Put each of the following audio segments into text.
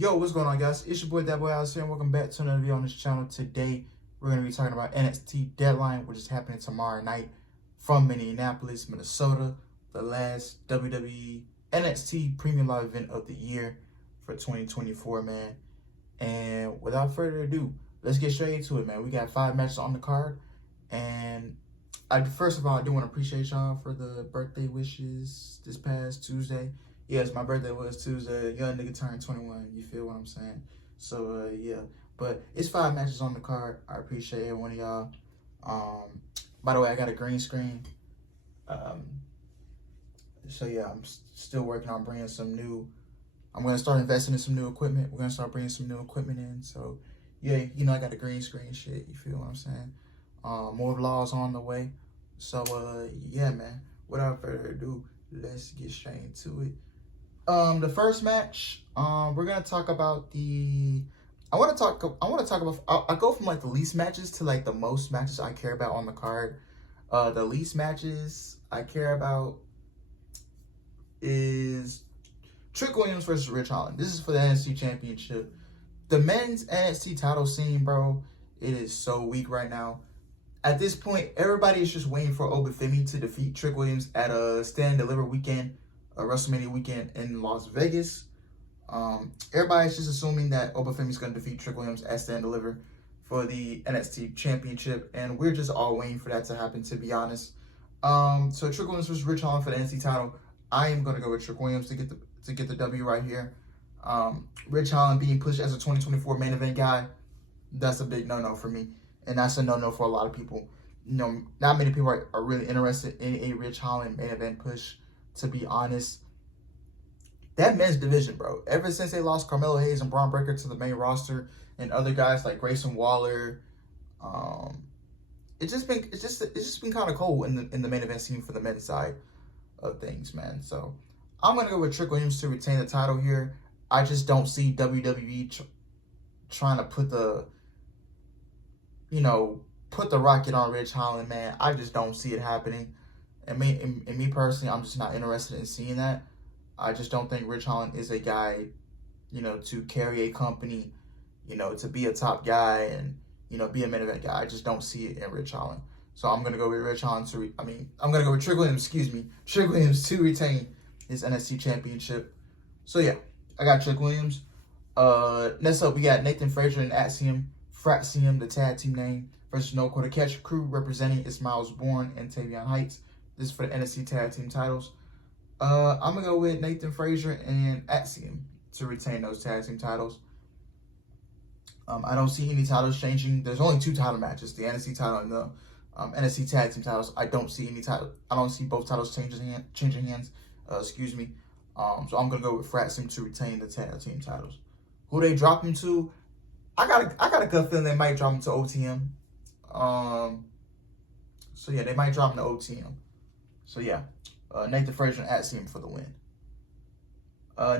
Yo, what's going on, guys? It's your boy, That Boy Alice here, and welcome back to another video on this channel. Today, we're going to be talking about NXT Deadline, which is happening tomorrow night from Minneapolis, Minnesota, the last WWE NXT Premium Live event of the year for 2024, man. And without further ado, let's get straight into it, man. We got 5 matches on the card, and first of all, I do want to appreciate y'all for the birthday wishes this past Tuesday. Yes, my birthday was Tuesday. Young nigga turned 21. You feel what I'm saying? So, yeah. But it's 5 matches on the card. I appreciate every one of y'all. By the way, I got a green screen. So, yeah, I'm still working on bringing some new... I'm going to start investing in some new equipment. We're going to start bringing some new equipment in. So, yeah, you know, I got a green screen shit. You feel what I'm saying? More vlogs on the way. So, yeah, man. Without further ado, let's get straight into it. The first match, we're gonna talk about I want to talk about. I go from like the least matches to like the most matches I care about on the card. The least matches I care about is Trick Williams versus Rich Holland. This is for the NXT Championship. The men's NXT title scene, bro, it is so weak right now. At this point, everybody is just waiting for Obafemi to defeat Trick Williams at a Stand and Deliver weekend. WrestleMania weekend in Las Vegas. Everybody's just assuming that Obafemi's going to defeat Trick Williams at Stand and Deliver for the NXT Championship, and we're just all waiting for that to happen, to be honest. So Trick Williams versus Rich Holland for the NXT title. I am going to go with Trick Williams to get the W right here. Rich Holland being pushed as a 2024 main event guy, that's a big no-no for me, and that's a no-no for a lot of people. You know, not many people are really interested in a Rich Holland main event push. To be honest, that men's division, bro, ever since they lost Carmelo Hayes and Braun Breaker to the main roster and other guys like Grayson Waller, it's just been kind of cold in the main event scene for the men's side of things, man. So I'm gonna go with Trick Williams to retain the title here. I just don't see WWE trying to put the rocket on Rich Holland, man. I just don't see it happening. And me personally, I'm just not interested in seeing that. I just don't think Rich Holland is a guy, to carry a company, to be a top guy and, be a main event guy. I just don't see it in Rich Holland. So I'm going to go with Rich Holland I'm going to go with Trick Williams, Trick Williams to retain his NXT championship. So yeah, I got Trick Williams. Next up, we got Nathan Frazier and Fraxium, the tag team name, versus No Quarter Catch Crew, representing Ismael Bourne and Tavion Heights. This is for the NXT Tag Team titles. I'm going to go with Nathan Frazier and Axiom to retain those tag team titles. I don't see any titles changing. There's only 2 title matches, the NXT title and the NXT Tag Team titles. I don't see both titles changing hands. Excuse me. So I'm going to go with Fraxium to retain the tag team titles. Who they drop them to? I got a gut feeling they might drop them to OTM. So yeah, they might drop them to OTM. So yeah, Nathan Frazier and Axiom for the win.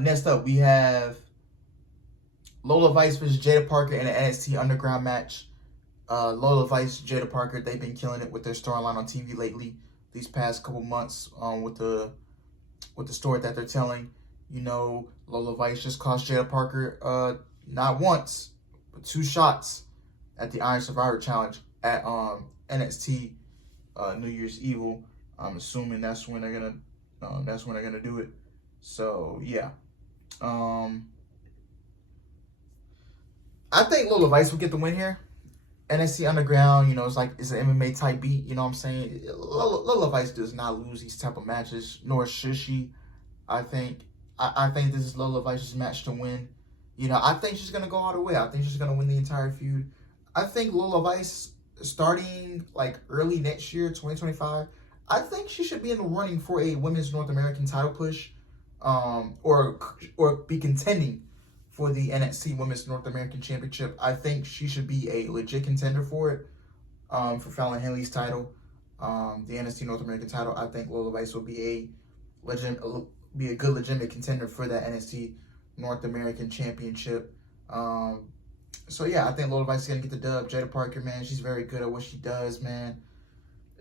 Next up, we have Lola Vice versus Jada Parker in an NXT Underground match. Lola Vice, Jada Parker, they've been killing it with their storyline on TV lately. These past couple months, with the story that they're telling. Lola Vice just cost Jada Parker not once, but 2 shots at the Iron Survivor Challenge at NXT New Year's Evil. I'm assuming that's when they're gonna do it. So yeah, I think Lola Vice will get the win here. NXT Underground, it's an MMA type beat. You know what I'm saying? Lola Vice does not lose these type of matches, nor should she. I think this is Lola Vice's match to win. I think she's gonna go all the way. I think she's gonna win the entire feud. I think Lola Vice, starting like early next year, 2025. I think she should be in the running for a Women's North American title push, or be contending for the NXT Women's North American Championship. I think she should be a legit contender for it, for Fallon Henley's title, the NXT North American title. I think Lola Vice will be a good legitimate contender for that NXT North American Championship. So yeah, I think Lola Vice is gonna get the dub. Jada Parker, man, she's very good at what she does, man.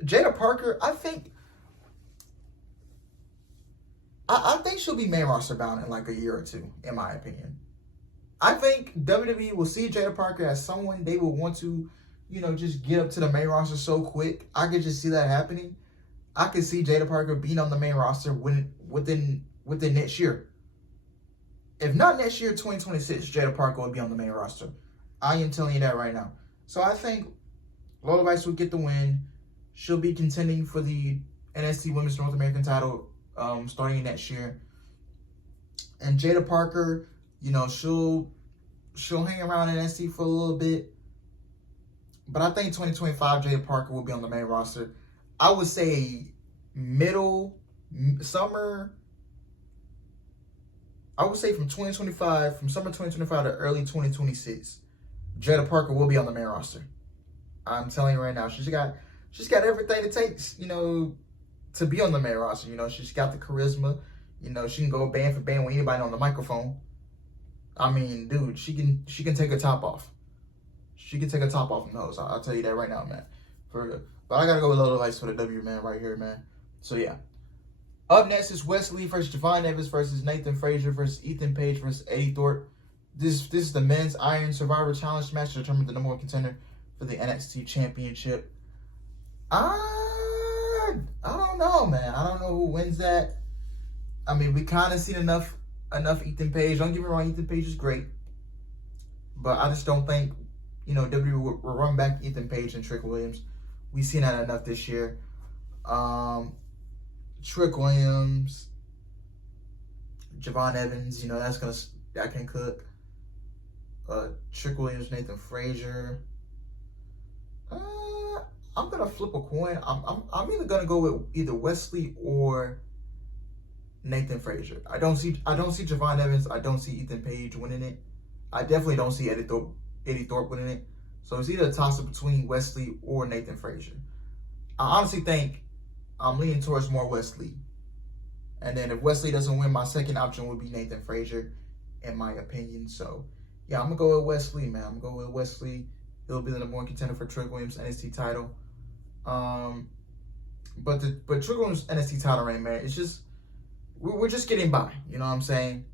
Jada Parker, I think she'll be main roster bound in like a year or 2, in my opinion. I think WWE will see Jada Parker as someone they will want to, just get up to the main roster so quick. I could just see that happening. I could see Jada Parker being on the main roster within next year. If not next year, 2026, Jada Parker will be on the main roster. I am telling you that right now. So I think Lola Vice will get the win. She'll be contending for the NXT Women's North American title starting next year. And Jada Parker, she'll hang around NXT for a little bit. But I think 2025, Jada Parker will be on the main roster. I would say summer. I would say from summer 2025 to early 2026, Jada Parker will be on the main roster. I'm telling you right now, she's got everything it takes, to be on the main roster. She's got the charisma. She can go band for band with anybody on the microphone. I mean, dude, she can take her top off. She can take her top off from those. I'll tell you that right now, man. For real. But I gotta go with Lola Vice for the W, man, right here, man. So yeah. Up next is Wesley versus Javon Evans versus Nathan Frazier versus Ethan Page versus Eddie Thorpe. This is the men's Iron Survivor Challenge match to determine the number one contender for the NXT Championship. I don't know, man. I don't know who wins that. I mean, we kind of seen enough Ethan Page. Don't get me wrong, Ethan Page is great. But I just don't think, WWE will run back Ethan Page and Trick Williams. We've seen that enough this year. Trick Williams, Javon Evans, that can cook. Trick Williams, Nathan Frazier. I'm gonna flip a coin. I'm either gonna go with either Wesley or Nathan Frazier. I don't see Javon Evans. I don't see Ethan Page winning it. I definitely don't see Eddie Thorpe winning it. So it's either a toss-up between Wesley or Nathan Frazier. I honestly think I'm leaning towards more Wesley. And then if Wesley doesn't win, my second option would be Nathan Frazier, in my opinion. So, yeah, I'm going to go with Wesley, man. I'm going to go with Wesley. He'll be the number one contender for Trick Williams' NXT title. But Trick Williams' NXT title reign, man, it's just, we're just getting by. You know what I'm saying?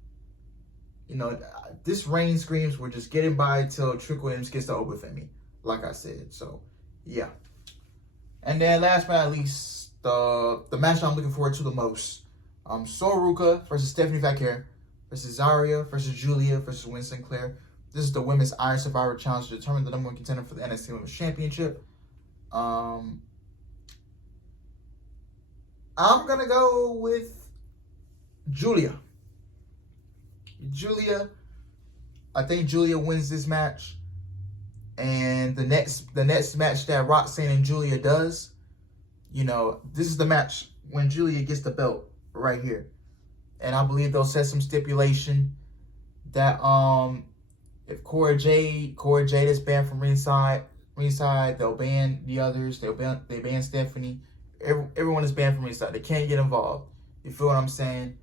This reign screams we're just getting by till Trick Williams gets the Oprah for me, like I said. So, yeah. And then last but not least, the match I'm looking forward to the most. Soruka versus Stephanie Vaquer versus Zarya versus Julia versus Win Sinclair. This is the Women's Iron Survivor Challenge to determine the number one contender for the NXT Women's Championship. I'm going to go with Julia. I think Julia wins this match. And the next match that Roxanne and Julia does, this is the match when Julia gets the belt right here. And I believe they'll set some stipulation that if Cora Jade is banned from ringside, they'll ban the others. They ban Stephanie. Everyone is banned from ringside. They can't get involved. You feel what I'm saying?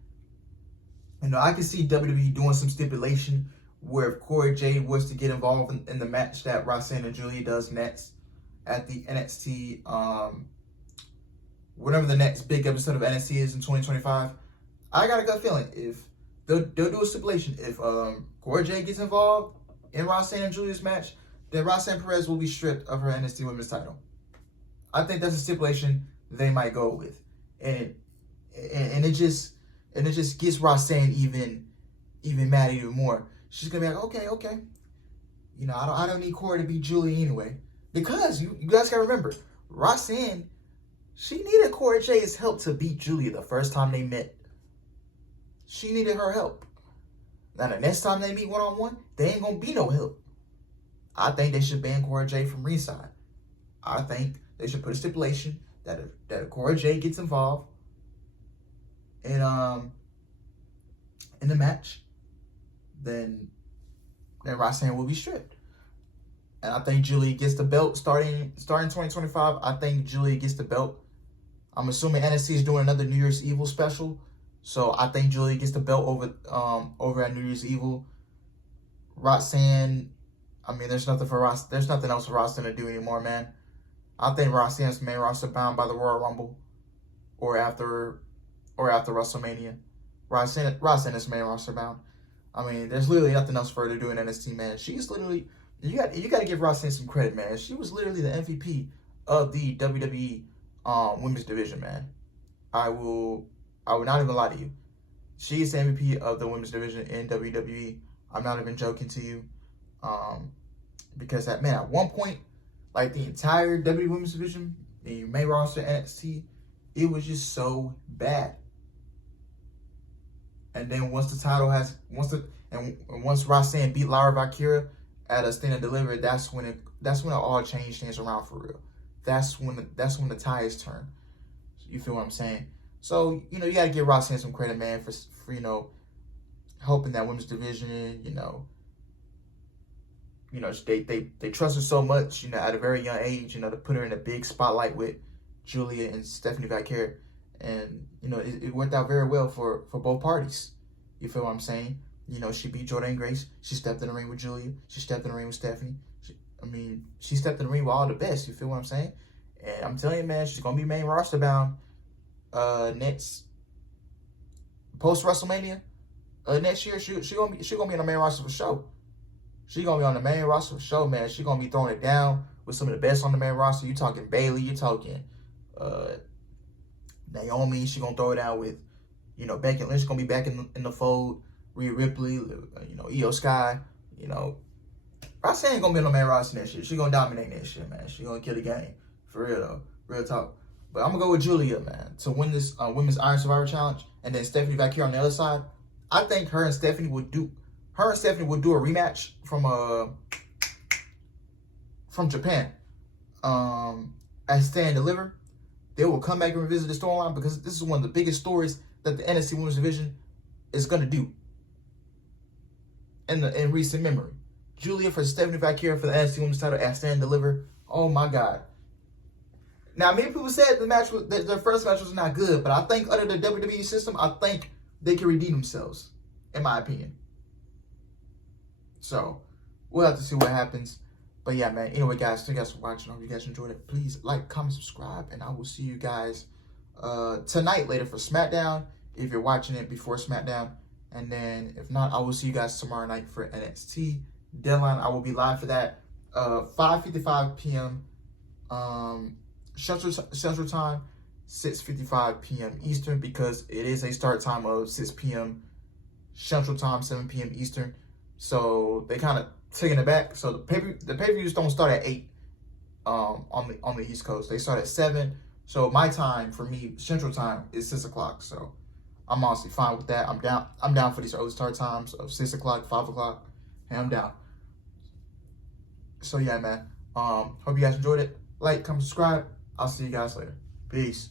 I can see WWE doing some stipulation where if Cora Jade was to get involved in the match that Roxanne and Julia does next at the NXT, whatever the next big episode of NXT is in 2025, I got a gut feeling if they'll do a stipulation. If Cora Jade gets involved in Roxanne and Julia's match, then Roxanne Perez will be stripped of her NXT Women's title. I think that's a stipulation they might go with, and it just gets Roxanne even mad even more. She's gonna be like, okay. I don't need Cora to beat Julia anyway, because you guys gotta remember, Roxanne, she needed Cora Jade's help to beat Julia the first time they met. She needed her help. Now the next time they meet one-on-one, they ain't gonna be no help. I think they should ban Cora Jade from ringside. I think they should put a stipulation that if Cora Jade gets involved in the match, then Roxanne will be stripped. And I think Julia gets the belt starting 2025. I think Julia gets the belt. I'm assuming NXT is doing another New Year's Evil special, so I think Julia gets the belt over at New Year's Evil. Roxanne, I mean, there's nothing else for Roxanne to do anymore, man. I think Roxanne's main roster bound by the Royal Rumble, or after WrestleMania. Roxanne is main roster bound. I mean, there's literally nothing else for her to do in NXT, man. She's literally, you got to give Roxanne some credit, man. She was literally the MVP of the WWE women's division, man. I will not even lie to you. She is the MVP of the women's division in WWE. I'm not even joking to you. Because that, man, at one point, like the entire WWE women's division, the main roster NXT, it was just so bad. And then once Roxanne beat Laura Valkyria at a Stand and Deliver, that's when it all changed things around for real. That's when the tides turn. You feel what I'm saying? So, you gotta give Roxanne some credit, man, for helping that women's division. They trust her so much, at a very young age, to put her in a big spotlight with Julia and Stephanie Valkyria. And, it worked out very well for both parties. You feel what I'm saying? She beat Jordynne Grace. She stepped in the ring with Julia. She stepped in the ring with Stephanie. She stepped in the ring with all the best. You feel what I'm saying? And I'm telling you, man, she's going to be main roster bound next, post-WrestleMania. Next year, she gonna be on the main roster for sure. She gonna be on the main roster for sure, man. She gonna be throwing it down with some of the best on the main roster. You talking Bayley, you talking Naomi. She gonna throw it down with, Becky Lynch gonna be back in the fold. Rhea Ripley, Io Sky. Roxanne ain't gonna be on the main roster next year. She gonna dominate next year, man. She gonna kill the game for real though, real talk. But I'm gonna go with Julia, man, to win this Women's Iron Survivor Challenge, and then Stephanie Valkyria on the other side. I think her and Stephanie would do a rematch from Japan. At Stand and Deliver, they will come back and revisit the storyline because this is one of the biggest stories that the NXT Women's Division is gonna do in recent memory. Julia for Stephanie Valkyria for the NXT Women's title at Stand and Deliver. Oh my God. Now, many people said the first match was not good, but I think under the WWE system, I think they can redeem themselves, in my opinion. So, we'll have to see what happens. But yeah, man. Anyway, guys, thank you guys for watching. I hope you guys enjoyed it. Please like, comment, subscribe, and I will see you guys tonight later for SmackDown, if you're watching it before SmackDown. And then, if not, I will see you guys tomorrow night for NXT Deadline. I will be live for that, 5:55 p.m. Central Time, 6:55 p.m. Eastern, because it is a start time of 6 p.m. Central Time, 7 p.m. Eastern. So they kind of taking it back. So the pay-per-views don't start at 8 on the East Coast. They start at 7. So my time, for me, Central Time, is 6 o'clock. So I'm honestly fine with that. I'm down for these early start times of 6 o'clock, 5 o'clock, and I'm down. So yeah, man. Hope you guys enjoyed it. Like, comment, subscribe. I'll see you guys later. Peace.